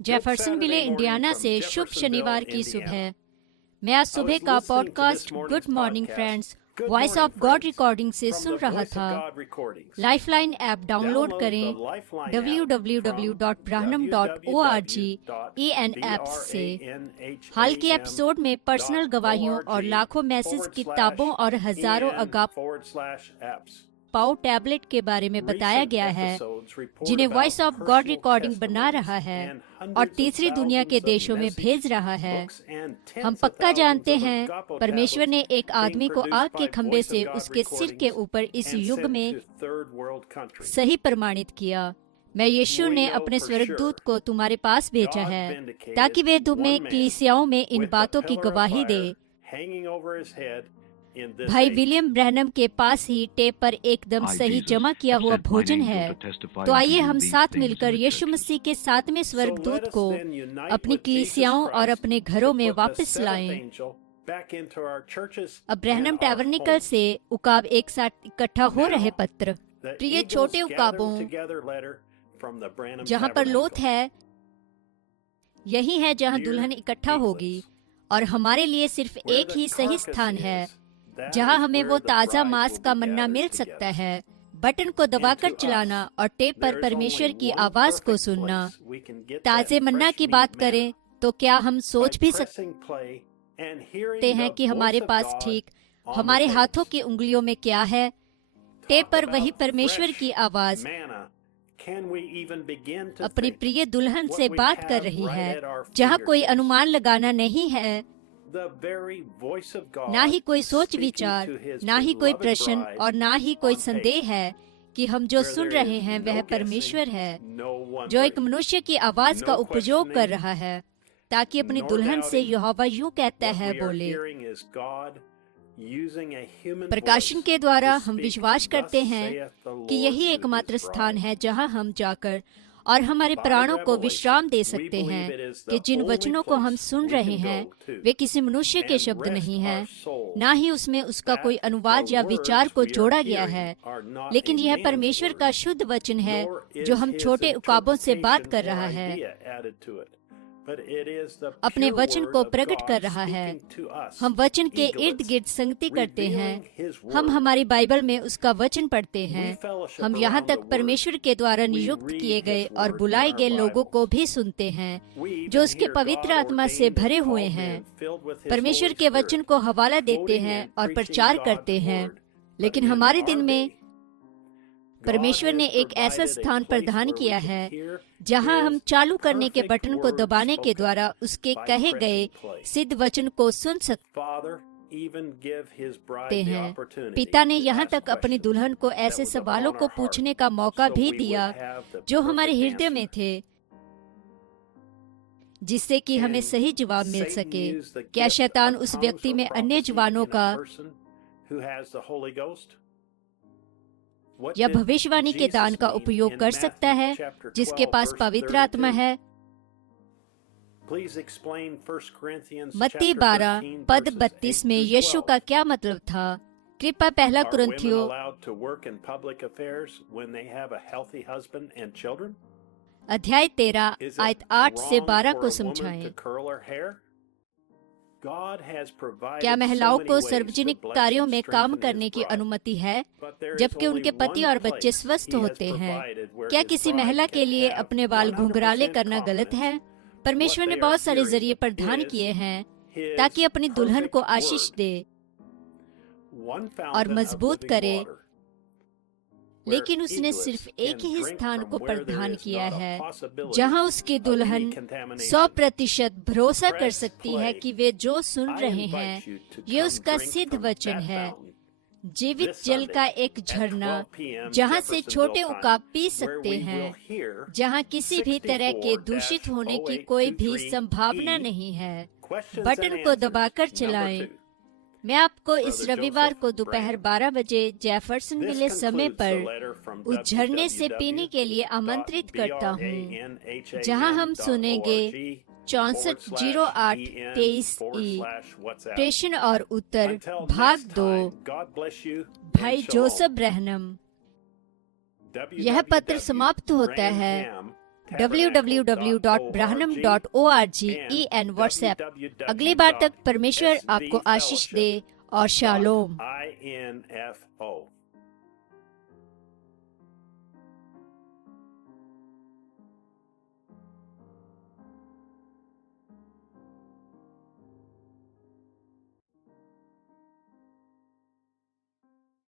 Jeffersonville Indiana से शुभ शनिवार की सुबह। मैं आज सुबह का podcast good morning friends voice of God recording से सुन रहा था। लाइफलाइन ऐप डाउनलोड करें www.branham.org EN ऐप्स से। हाल के एपिसोड में पर्सनल गवाहियों और लाखों मैसेज किताबों और हजारों पाओ टैबलेट के बारे में बताया गया है जिन्हें वॉइस ऑफ गॉड रिकॉर्डिंग बना रहा है और तीसरी दुनिया के देशों में भेज रहा है। हम पक्का जानते हैं परमेश्वर ने एक आदमी को आग के खंभे से उसके सिर के ऊपर इस युग में सही प्रमाणित किया। मैं यीशु ने अपने स्वर्गदूत को तुम्हारे पास भेजा है ताकि वे तुम्हें कलीसियाओं में इन बातों की गवाही दे। भाई विलियम ब्रैनम के पास ही टेप पर एकदम सही जमा किया हुआ भोजन है। तो आइए हम साथ मिलकर यीशु मसीह के सातवें स्वर्गदूत को अपनी कलीसियाओं और अपने घरों में वापस लाएं। अब ब्रैनम टैबरनेकल से उकाब एक साथ इकट्ठा हो रहे पत्र। प्रिय छोटे उकाबों, जहाँ पर लोथ है यही है जहाँ दुल्हन इकट्ठा होगी, और हमारे लिए सिर्फ एक ही सही स्थान है जहाँ हमें वो ताज़ा मांस का मन्ना मिल सकता है। बटन को दबाकर चलाना और टेप पर परमेश्वर की आवाज को सुनना। ताज़े मन्ना की बात करें तो क्या हम सोच भी सकते हैं कि हमारे पास ठीक हमारे हाथों की उंगलियों में क्या है? टेप पर वही परमेश्वर की आवाज अपनी प्रिय दुल्हन से बात कर रही है, जहाँ कोई अनुमान लगाना नहीं है, ना ही कोई सोच विचार, ना ही कोई प्रश्न और ना ही कोई संदेह है कि हम जो सुन रहे हैं वह परमेश्वर है, जो एक मनुष्य की आवाज का उपयोग कर रहा है ताकि अपनी दुल्हन से यहोवा यूं कहता है बोले। प्रकाशन के द्वारा हम विश्वास करते हैं कि यही एकमात्र स्थान है जहां हम जाकर और हमारे प्राणों को विश्राम दे सकते हैं कि जिन वचनों को हम सुन रहे हैं वे किसी मनुष्य के शब्द नहीं हैं, ना ही उसमें उसका कोई अनुवाद या विचार को जोड़ा गया है, लेकिन यह परमेश्वर का शुद्ध वचन है जो हम छोटे उकाबों से बात कर रहा है, अपने वचन को प्रकट कर रहा है। हम वचन के इर्द गिर्द संगति करते हैं, हम हमारी बाइबल में उसका वचन पढ़ते हैं, हम यहाँ तक परमेश्वर के द्वारा नियुक्त किए गए और बुलाए गए लोगों को भी सुनते हैं जो उसके पवित्र आत्मा से भरे हुए हैं, परमेश्वर के वचन को हवाला देते हैं और प्रचार करते हैं। लेकिन हमारे दिन में परमेश्वर ने एक ऐसा स्थान प्रदान किया है जहां हम चालू करने के बटन को दबाने के द्वारा उसके कहे गए सिद्ध वचन को सुन सकते हैं। पिता ने यहाँ तक अपनी दुल्हन को ऐसे सवालों को पूछने का मौका भी दिया जो हमारे हृदय में थे, जिससे कि हमें सही जवाब मिल सके। क्या शैतान उस व्यक्ति में अन्य जवानों का या भविष्यवाणी के दान का उपयोग कर सकता है जिसके पास पवित्र आत्मा है? मत्ती 12 पद 32 में यीशु का क्या मतलब था? कृपया पहला कुरिन्थियों अध्याय 13 आयत 8 से 12 को समझाएं। क्या महिलाओं को सार्वजनिक कार्यों में काम करने की अनुमति है जबकि उनके पति और बच्चे स्वस्थ होते हैं? क्या किसी महिला के लिए अपने बाल घुंघराले करना गलत है? परमेश्वर ने बहुत सारे जरिए प्रदान किए हैं ताकि अपनी दुल्हन को आशीष दे और मजबूत करे, लेकिन उसने सिर्फ एक ही स्थान को प्रदान किया है जहां उसकी दुल्हन 100% भरोसा कर सकती है कि वे जो सुन रहे हैं ये उसका सिद्ध वचन है। जीवित जल का एक झरना जहां से छोटे उकाब पी सकते हैं, जहां किसी भी तरह के दूषित होने की कोई भी संभावना नहीं है। बटन को दबाकर चलाएं। मैं आपको इस रविवार को दोपहर 12 बजे जेफरसनविले समय पर उस झरने से पीने के लिए आमंत्रित करता हूँ जहाँ हम सुनेंगे 640823E प्रश्न और उत्तर भाग 2, भाई जोसेफ ब्रैनम। यह पत्र समाप्त होता है www.brahanam.org EN WhatsApp। अगली बार तक परमेश्वर आपको आशीष दे और शालोम।